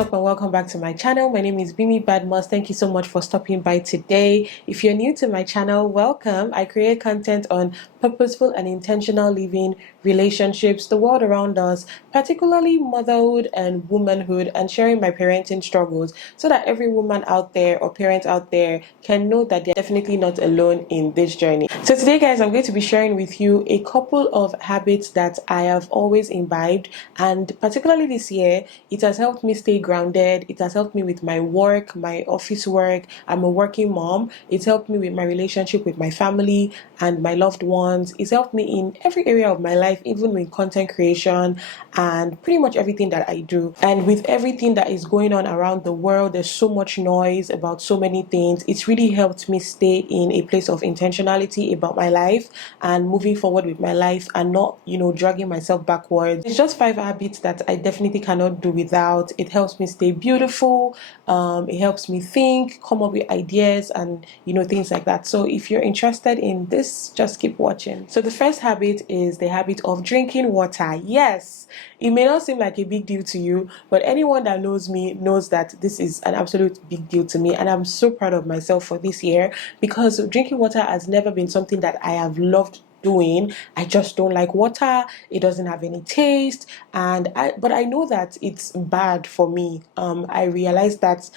up and welcome back to my channel. My name is Bemi Badmus. Thank you so much for stopping by today. If you're new to my channel, welcome. I create content on purposeful and intentional living, relationships, the world around us, particularly motherhood and womanhood, and sharing my parenting struggles so that every woman out there or parent out there can know that they're definitely not alone in this journey. So today, guys, I'm going to be sharing with you a couple of habits that I have always imbibed, and particularly this year, it has helped me stay grounded. It has helped me with my work, my office work. I'm a working mom. It's helped me with my relationship with my family and my loved ones. It's helped me in every area of my life, even with content creation and pretty much everything that I do. And with everything that is going on around the world, there's so much noise about so many things. It's really helped me stay in a place of intentionality about my life and moving forward with my life and not, dragging myself backwards. It's just 5 habits that I definitely cannot do without. It helps me stay beautiful. It helps me think, come up with ideas and, things like that. So if you're interested in this, just keep watching. So the first habit is the habit of drinking water. Yes, it may not seem like a big deal to you, but anyone that knows me knows that this is an absolute big deal to me, and I'm so proud of myself for this year because drinking water has never been something that I have loved doing. I just don't like water. It doesn't have any taste, but I know that it's bad for me. I realized that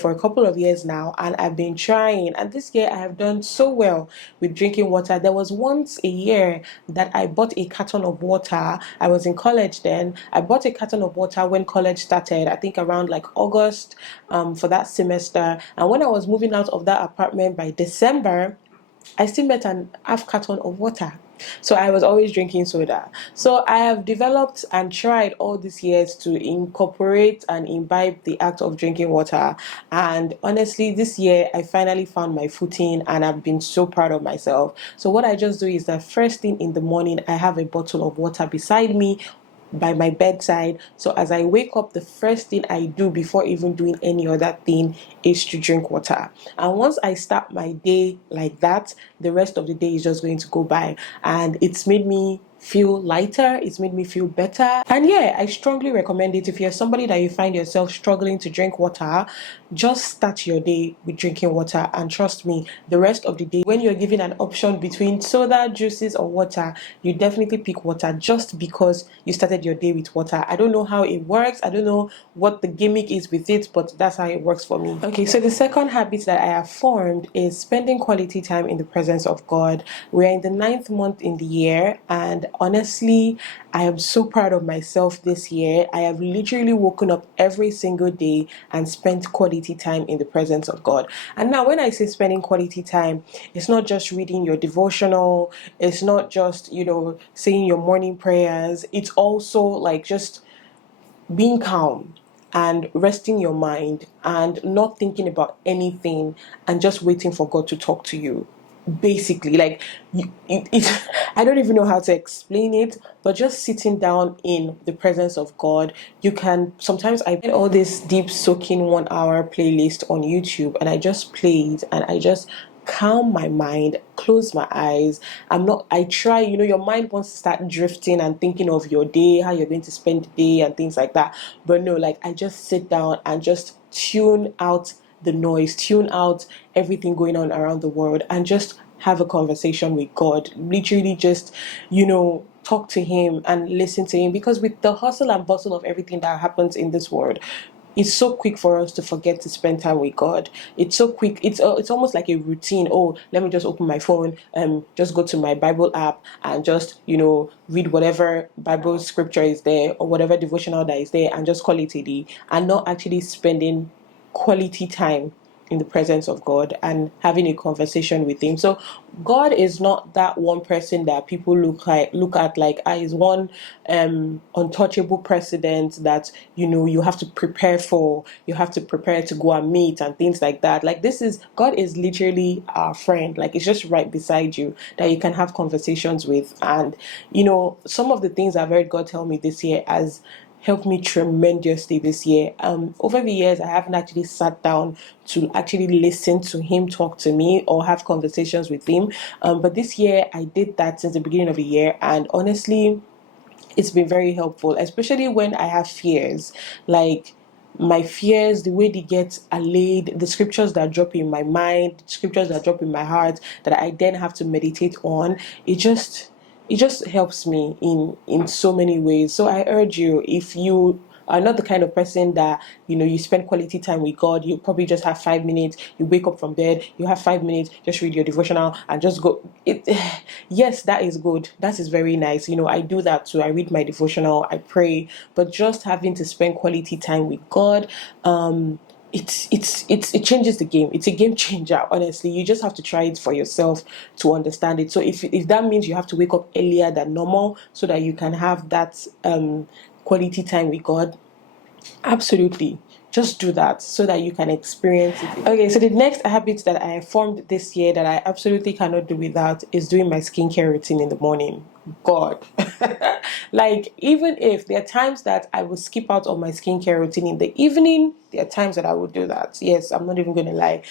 for a couple of years now, and I've been trying, and this year I have done so well with drinking water. There was once a year that I bought a carton of water. I was in college then. I bought a carton of water when college started, I think around like August, for that semester. And when I was moving out of that apartment by December, I still met an half carton of water. So I was always drinking soda. So I have developed and tried all these years to incorporate and imbibe the act of drinking water. And honestly, this year I finally found my footing and I've been so proud of myself. So what I just do is that first thing in the morning, I have a bottle of water beside me by my bedside. So as I wake up, the first thing I do before even doing any other thing is to drink water. And once I start my day like that, the rest of the day is just going to go by. And it's made me feel lighter, it's made me feel better. And yeah, I strongly recommend it. If you're somebody that you find yourself struggling to drink water, just start your day with drinking water, and trust me, the rest of the day, when you're given an option between soda, juices or water, you definitely pick water just because you started your day with water. I don't know how it works, I don't know what the gimmick is with it, but that's how it works for me. Okay, so the second habit that I have formed is spending quality time in the presence of God. We're in the 9th month in the year, and honestly, I am so proud of myself this year. I have literally woken up every single day and spent quality time in the presence of God. And now when I say spending quality time, it's not just reading your devotional, it's not just, saying your morning prayers. It's also like just being calm and resting your mind and not thinking about anything and just waiting for God to talk to you. Basically, like I don't even know how to explain it, but just sitting down in the presence of God. You can sometimes I get all this deep soaking 1 hour playlist on YouTube, and I just play it and I just calm my mind, close my eyes. I try, your mind wants to start drifting and thinking of your day, how you're going to spend the day and things like that. But no, like I just sit down and just tune out the noise, tune out everything going on around the world, and just have a conversation with God. Literally just, talk to Him and listen to Him, because with the hustle and bustle of everything that happens in this world, it's so quick for us to forget to spend time with God. It's so quick. It's almost like a routine. Oh, let me just open my phone, just go to my Bible app and just read whatever Bible scripture is there or whatever devotional that is there and just call it a day, and not actually spending quality time in the presence of God and having a conversation with Him. So God is not that one person that people look at like is one untouchable president that you have to prepare for, you have to prepare to go and meet and things like that. Like God is literally our friend. Like it's just right beside you that you can have conversations with. And some of the things I've heard God tell me this year as helped me tremendously this year. Over the years, I haven't actually sat down to actually listen to Him talk to me or have conversations with Him. But this year, I did that since the beginning of the year. And honestly, it's been very helpful, especially when I have fears. Like, my fears, the way they get allayed, the scriptures that drop in my mind, scriptures that drop in my heart that I then have to meditate on, it just helps me in so many ways. So I urge you, if you are not the kind of person that you spend quality time with God, you probably just have 5 minutes, you wake up from bed, you have 5 minutes, just read your devotional and just go it. Yes, that is good, that is very nice. I do that too. I read my devotional, I pray, but just having to spend quality time with God, it changes the game. It's a game changer, honestly. You just have to try it for yourself to understand it. So if that means you have to wake up earlier than normal so that you can have that quality time with God, absolutely. Just do that so that you can experience it. Okay, so the next habit that I formed this year that I absolutely cannot do without is doing my skincare routine in the morning. God. Like, even if there are times that I will skip out on my skincare routine in the evening, there are times that I will do that. Yes, I'm not even going to lie.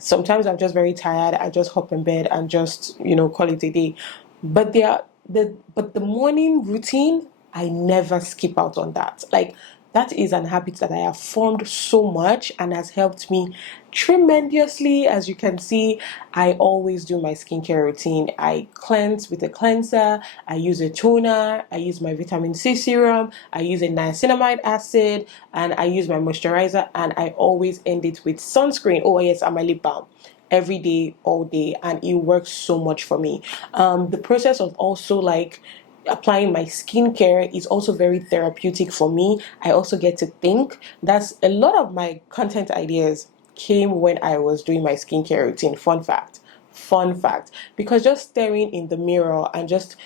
Sometimes I'm just very tired. I just hop in bed and just, call it a day. But the morning routine, I never skip out on that. Like, that is an habit that I have formed so much and has helped me tremendously. As you can see, I always do my skincare routine. I cleanse with a cleanser, I use a toner, I use my vitamin C serum, I use a niacinamide acid, and I use my moisturizer, and I always end it with sunscreen. Oh yes, and my lip balm every day, all day, and it works so much for me. The process of also like applying my skincare is also very therapeutic for me. I also get to think. That's a lot of my content ideas came when I was doing my skincare routine. Fun fact, because just staring in the mirror and just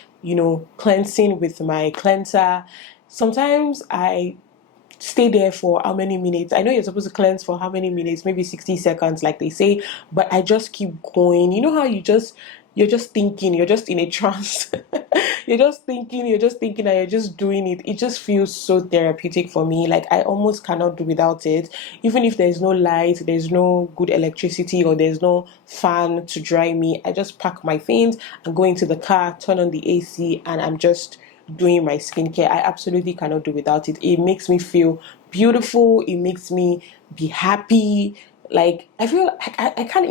cleansing with my cleanser, sometimes I stay there for how many minutes? I know you're supposed to cleanse for how many minutes, maybe 60 seconds, like they say, but I just keep going. You know how you're just thinking, you're just in a trance. you're just thinking, and you're just doing it. It just feels so therapeutic for me. Like, I almost cannot do without it. Even if there's no light, there's no good electricity, or there's no fan to dry me, I just pack my things and go into the car, turn on the AC, and I'm just doing my skincare. I absolutely cannot do without it. It makes me feel beautiful. It makes me be happy. Like, I feel like I can't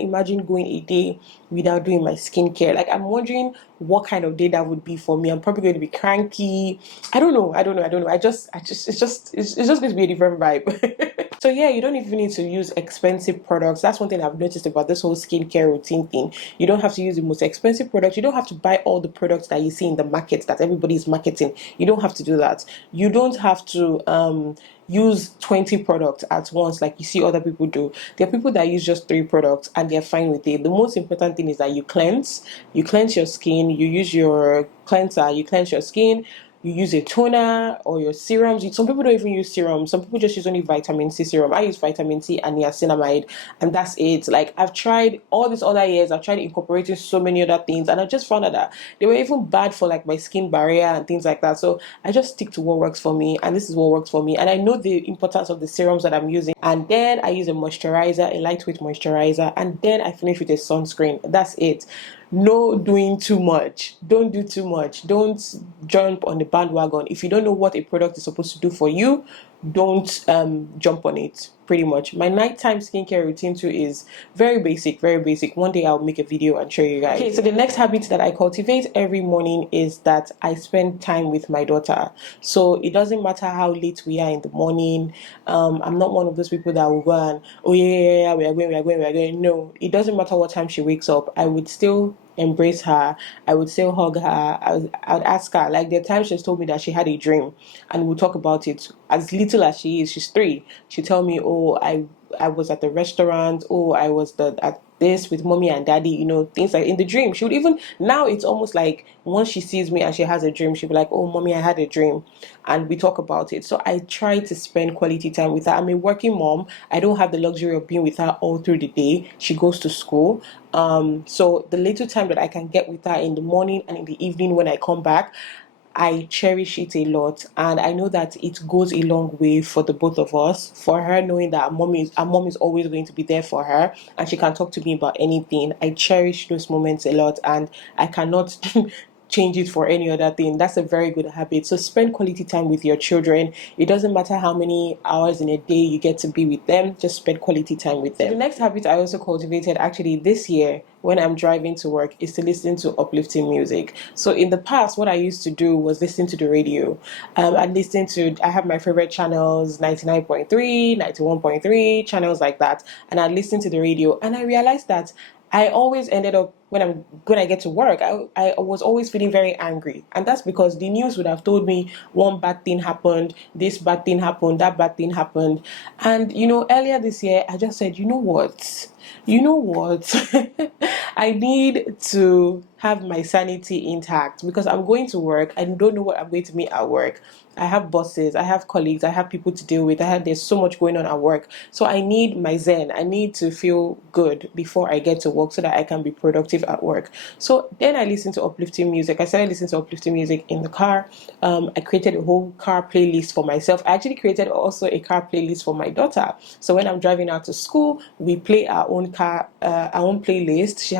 imagine going a day without doing my skincare. Like, I'm wondering what kind of day that would be for me. I'm probably going to be cranky. I don't know. It's just going to be a different vibe. So yeah, you don't even need to use expensive products. That's one thing I've noticed about this whole skincare routine thing. You don't have to use the most expensive products. You don't have to buy all the products that you see in the market that everybody's marketing. You don't have to do that. You don't have to use 20 products at once like you see other people do. There are people that use just 3 products and they're fine with it. The most important thing is that you cleanse your skin, you use your cleanser, you cleanse your skin, you use a toner or your serums. Some people don't even use serums. Some people just use only vitamin C serum. I use vitamin C and niacinamide, and that's it. Like, I've tried all these other years, I've tried incorporating so many other things, and I just found out that they were even bad for like my skin barrier and things like that. So I just stick to what works for me, and this is what works for me. And I know the importance of the serums that I'm using. And then I use a moisturizer, a lightweight moisturizer, and then I finish with a sunscreen. That's it. No doing too much. Don't do too much. Don't jump on the bandwagon. If you don't know what a product is supposed to do for you, don't jump on it. Pretty much. My nighttime skincare routine too is very basic, very basic. One day I'll make a video and show you guys. Okay, so the next habit that I cultivate every morning is that I spend time with my daughter. So it doesn't matter how late we are in the morning. I'm not one of those people that will go and, oh yeah, we are going. No, it doesn't matter what time she wakes up. I would still embrace her. I would still hug her. I would ask her. Like, there are times she's told me that she had a dream, and we'll talk about it. As little as she is, she's 3. She'll tell me, oh, I was at the restaurant. Oh, I was at this with mommy and daddy. Things like in the dream. She would even now. It's almost like once she sees me and she has a dream, she'll be like, oh, mommy, I had a dream, and we talk about it. So I try to spend quality time with her. I'm a working mom. I don't have the luxury of being with her all through the day. She goes to school. So the little time that I can get with her in the morning and in the evening when I come back, I cherish it a lot, and I know that it goes a long way for the both of us. For her, knowing that our mom is always going to be there for her, and she can talk to me about anything. I cherish those moments a lot, and I cannot change it for any other thing. That's a very good habit. So spend quality time with your children. It doesn't matter how many hours in a day you get to be with them, just spend quality time with them. The next habit I also cultivated actually this year when I'm driving to work is to listen to uplifting music. So in the past, what I used to do was listen to the radio. I have my favorite channels, 99.3, 91.3, channels like that. And I listen to the radio and I realized that I always ended up when I get to work, I was always feeling very angry. And that's because the news would have told me one bad thing happened, this bad thing happened, that bad thing happened. And earlier this year I just said, you know what? I need to have my sanity intact because I'm going to work. I don't know what I'm going to meet at work. I have bosses, I have colleagues, I have people to deal with. There's so much going on at work. So I need my zen. I need to feel good before I get to work so that I can be productive at work. So then I listened to uplifting music. I started listening to uplifting music in the car. I created a whole car playlist for myself. I actually created also a car playlist for my daughter. So when I'm driving out to school, we play our own playlist.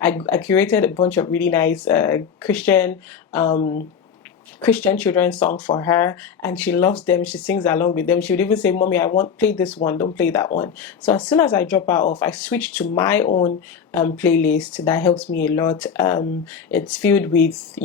I curated a bunch of really nice Christian children's song for her, and she loves them. She sings along with them. She would even say, "Mommy, I want play this one. Don't play that one." So as soon as I drop her off, I switch to my own playlist. That helps me a lot. It's filled with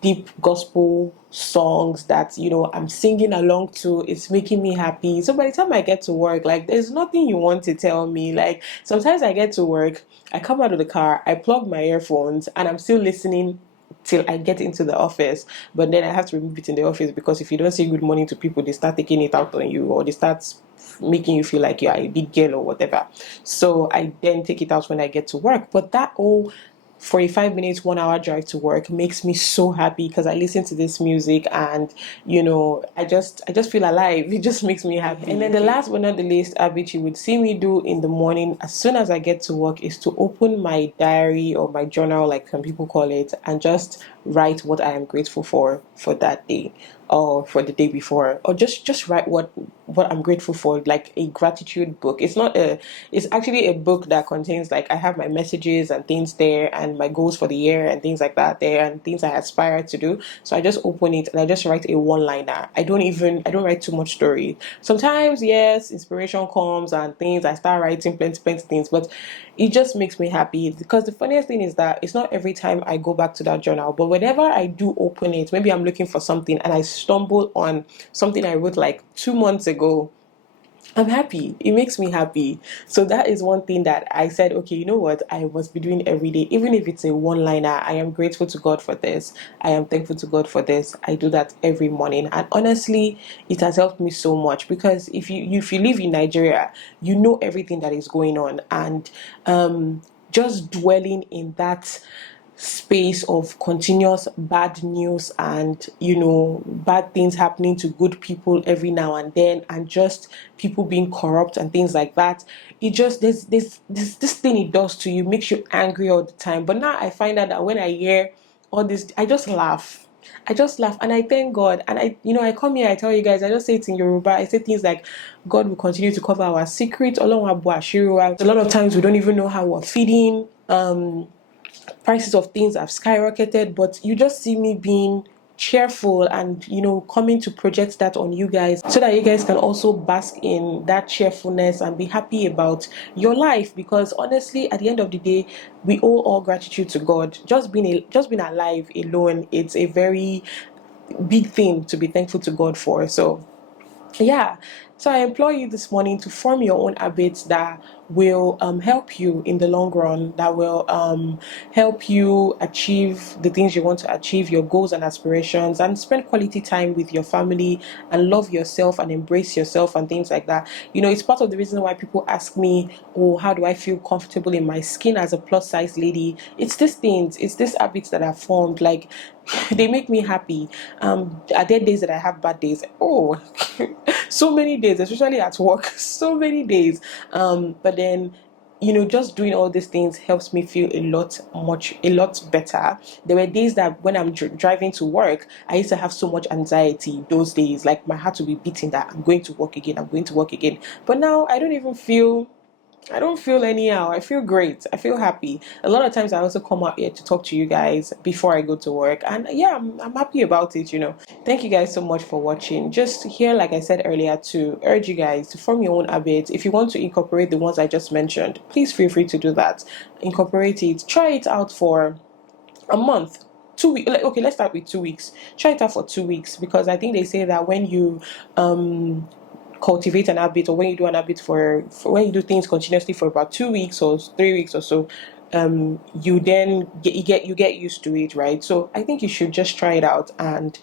deep gospel songs that I'm singing along to. It's making me happy. So by the time I get to work, like there's nothing you want to tell me. Like sometimes I get to work, I come out of the car, I plug my earphones, and I'm still listening till I get into the office. But then I have to remove it in the office because if you don't say good morning to people, they start taking it out on you, or they start making you feel like you're a big girl or whatever. So I then take it out when I get to work. But that 45 minutes, 1 hour drive to work makes me so happy because I listen to this music and I just feel alive. It just makes me happy. And then the last but not the least habit you would see me do in the morning as soon as I get to work is to open my diary or my journal, like some people call it, and just write what I am grateful for that day or for the day before, or just write what I'm grateful for, like a gratitude book. It's actually a book that contains, like, I have my messages and things there and my goals for the year and things like that there and things I aspire to do. So I just open it and I just write a one-liner. I don't write too much story. Sometimes, yes, inspiration comes and things, I start writing plenty things, but it just makes me happy because the funniest thing is that it's not every time I go back to that journal, but whenever I do open it, maybe I'm looking for something and I stumble on something I wrote like 2 months ago, I'm happy. It makes me happy. So that is one thing that I said, okay, you know what? I must be doing every day. Even if it's a one-liner, I am grateful to God for this. I am thankful to God for this. I do that every morning. And honestly, it has helped me so much because if you live in Nigeria, you know everything that is going on. And just dwelling in that space of continuous bad news and bad things happening to good people every now and then, and just people being corrupt and things like that, it just there's this thing it does to you, makes you angry all the time. But now I find out that when I hear all this, I just laugh and I thank God. And I come here, I tell you guys, I just say it in Yoruba. I say things like, God will continue to cover our secret. A lot of times we don't even know how we're feeding. Prices of things have skyrocketed, but you just see me being cheerful and coming to project that on you guys so that you guys can also bask in that cheerfulness and be happy about your life. Because honestly, at the end of the day, we owe all gratitude to God. Just being alive alone, it's a very big thing to be thankful to God for. So yeah, so I implore you this morning to form your own habits that will help you in the long run, that will help you achieve the things you want to achieve, your goals and aspirations, and spend quality time with your family and love yourself and embrace yourself and things like that. It's part of the reason why people ask me, oh, how do I feel comfortable in my skin as a plus size lady? It's these habits that I've formed. Like, they make me happy. Are there days that I have bad days? Oh, so many days, especially at work, so many days. But then, just doing all these things helps me feel a lot better. There were days that when I'm driving to work, I used to have so much anxiety those days. Like, my heart would be beating that I'm going to work again. But now I don't even feel I don't feel anyhow. I feel great. I feel happy. A lot of times I also come out here to talk to you guys before I go to work. And yeah, I'm happy about it. Thank you guys so much for watching. Just here, like I said earlier, to urge you guys to form your own habits. If you want to incorporate the ones I just mentioned, please feel free to do that. Incorporate it. Try it out for a month. 2 weeks. Okay, let's start with 2 weeks. Try it out for 2 weeks, because I think they say that when you cultivate an habit, or when you do an habit for when you do things continuously for about 2 weeks or 3 weeks or so, you then get used to it, right? So I think you should just try it out and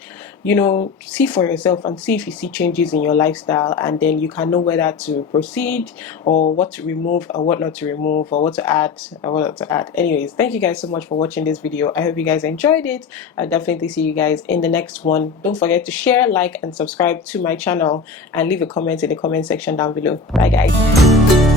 see for yourself and see if you see changes in your lifestyle, and then you can know whether to proceed or what to remove or what not to remove, or what to add or what not to add. Anyways, thank you guys so much for watching this video. I hope you guys enjoyed it. I'll definitely see you guys in the next one. Don't forget to share, like, and subscribe to my channel, and leave a comment in the comment section down below. Bye guys.